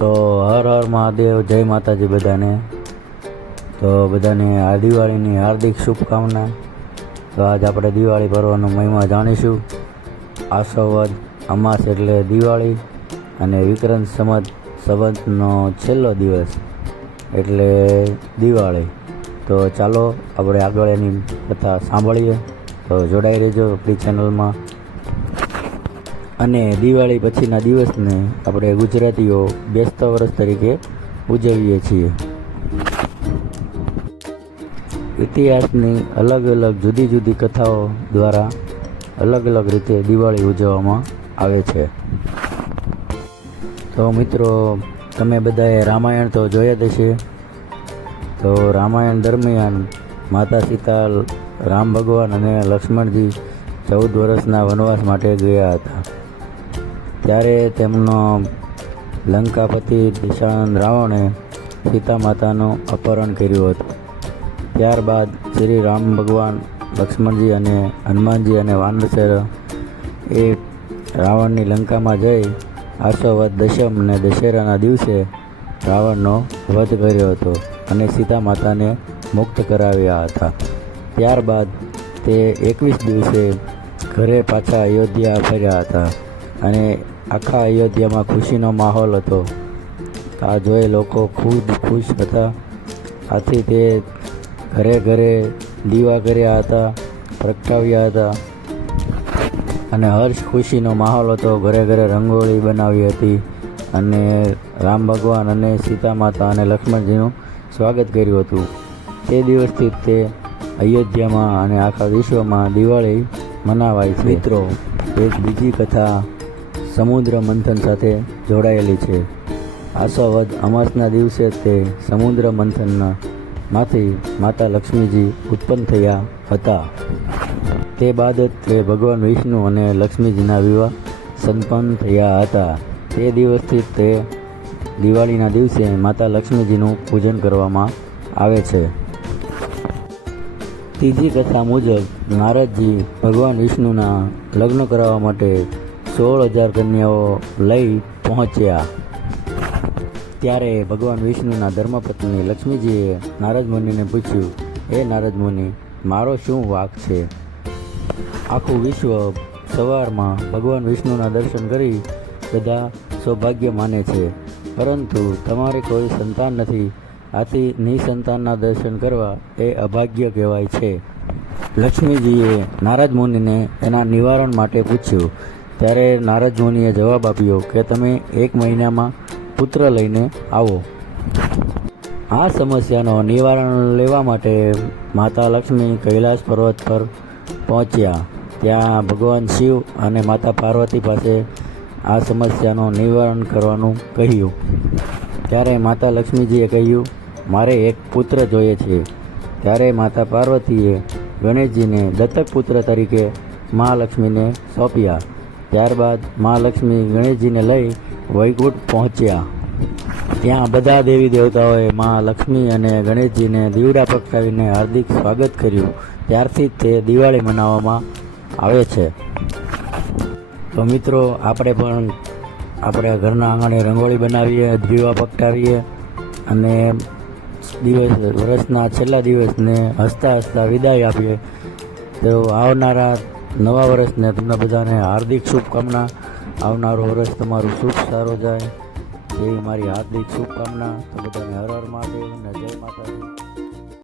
તો હર હર મહાદેવ, જય માતાજી બધાને. તો બધાને આ દિવાળીની હાર્દિક શુભકામના. તો આજ આપણે દિવાળી પર્વનો મહિમા જાણીશું. આશોવધ અમાસ એટલે દિવાળી અને વિક્રમ સંવત સંબંધનો છેલ્લો દિવસ એટલે દિવાળી. તો ચાલો આપણે આગળ એની કથા સાંભળીએ. તો જોડાઈ રહેજો આપણી ચેનલમાં અને દિવાળી પછીના દિવસને આપણે ગુજરાતીઓ બેસતા વર્ષ તરીકે ઉજવીએ છીએ. ઇતિહાસની અલગ અલગ જુદી જુદી કથાઓ દ્વારા અલગ અલગ રીતે દિવાળી ઉજવવામાં આવે છે. તો મિત્રો, તમે બધાએ રામાયણ તો જોયા જ હશે. તો રામાયણ દરમિયાન માતા સીતા રામ ભગવાન અને લક્ષ્મણજી ચૌદ વર્ષના વનવાસ માટે ગયા હતા. ત્યારે તેમનો લંકાપતિ દિશાન રાવણે સીતા માતાનું અપહરણ કર્યું હતું. ત્યારબાદ શ્રી રામ ભગવાન લક્ષ્મણજી અને હનુમાનજી અને વાનરસેર એ રાવણની લંકામાં જઈ આસોવદ દશમ અને દશેરાના દિવસે રાવણનો વધ કર્યો હતો અને સીતા માતાને મુક્ત કરાવ્યા હતા. ત્યારબાદ તે એકવીસ દિવસે ઘરે પાછા અયોધ્યા ફર્યા હતા. અને આખા અયોધ્યામાં ખુશીનો માહોલ હતો. આ જોઈ લોકો ખૂબ ખુશ હતા. આથી તે ઘરે ઘરે દીવા કર્યા હતા પ્રગટાવ્યા હતા. અને હર્ષ ખુશીનો માહોલ હતો. ઘરે ઘરે રંગોળી બનાવી હતી અને રામ ભગવાન અને સીતા માતા અને લક્ષ્મણજીનું સ્વાગત કર્યું હતું. તે દિવસથી તે અયોધ્યામાં અને આખા વિશ્વમાં દિવાળી મનાવાય છે. મિત્રો એક બીજી કથા સમુદ્ર મંથન સાથે જોડાયેલી છે. આશાવદ અમાસના દિવસે તે સમુદ્ર મંથનના માંથી માતા લક્ષ્મીજી ઉત્પન્ન થયા હતા. તે બાદ જ તે ભગવાન વિષ્ણુ અને લક્ષ્મીજીના વિવાહ સંપન્ન થયા હતા. તે દિવસથી તે દિવાળીના દિવસે માતા લક્ષ્મીજીનું પૂજન કરવામાં આવે છે. ત્રીજી કથા મુજબ નારદજી ભગવાન વિષ્ણુના લગ્ન કરાવવા માટે સોળ હજાર કન્યાઓ લઈ પહોંચ્યા. ત્યારે ભગવાન વિષ્ણુના ધર્મપત્ની લક્ષ્મીજીએ નારદ મુનિને પૂછ્યું એ નારદ મુનિ, મારો શું વાક છે? આખું વિશ્વ સવારમાં ભગવાન વિષ્ણુના દર્શન કરી બધા સૌભાગ્ય માને છે. પરંતુ તમારે કોઈ સંતાન નથી. આથી નિસંતાનના દર્શન કરવા એ અભાગ્ય કહેવાય છે. લક્ષ્મીજીએ નારદ મુનિને એના નિવારણ માટે પૂછ્યું ત્યારે નારદ મુનિએ જવાબ આપ્યો કે તમે એક મહિનામાં પુત્ર લઈને આવો. આ સમસ્યાનો નિવારણ લેવા માટે માતા લક્ષ્મી કૈલાસ પર્વત પર પહોંચ્યા. ત્યાં ભગવાન શિવ અને માતા પાર્વતી પાસે આ સમસ્યાનું નિવારણ કરવાનું કહ્યું. ત્યારે માતા લક્ષ્મીજીએ કહ્યું, મારે એક પુત્ર જોઈએ છે. ત્યારે માતા પાર્વતીએ ગણેશજીને દત્તક પુત્ર તરીકે મહાલક્ષ્મીને સોંપ્યા. ત્યારબાદ મહાલક્ષ્મી ગણેશજીને લઈ વૈકુંઠ પહોંચ્યા. ત્યાં બધા દેવી દેવતાઓએ મા લક્ષ્મી અને ગણેશજીને દીવડા પ્રગટાવીને હાર્દિક સ્વાગત કર્યું. ત્યારથી તે દિવાળી મનાવવામાં આવે છે. તો મિત્રો, આપણે પણ આપણે ઘરના આંગણે રંગોળી બનાવીએ, દીવા પ્રગટાવીએ અને દિવસ, વર્ષના છેલ્લા દિવસને હસતા હસતા વિદાય આપીએ. તો આવનારા નવા વર્ષને તમને બધાને હાર્દિક શુભકામના. આવનારો વર્ષ તમારું શુભ સારો જાય. એવી મારી હાર્દિક શુભકામના. તો બધાને હર હર મહાદેવ અને જય માતાજી.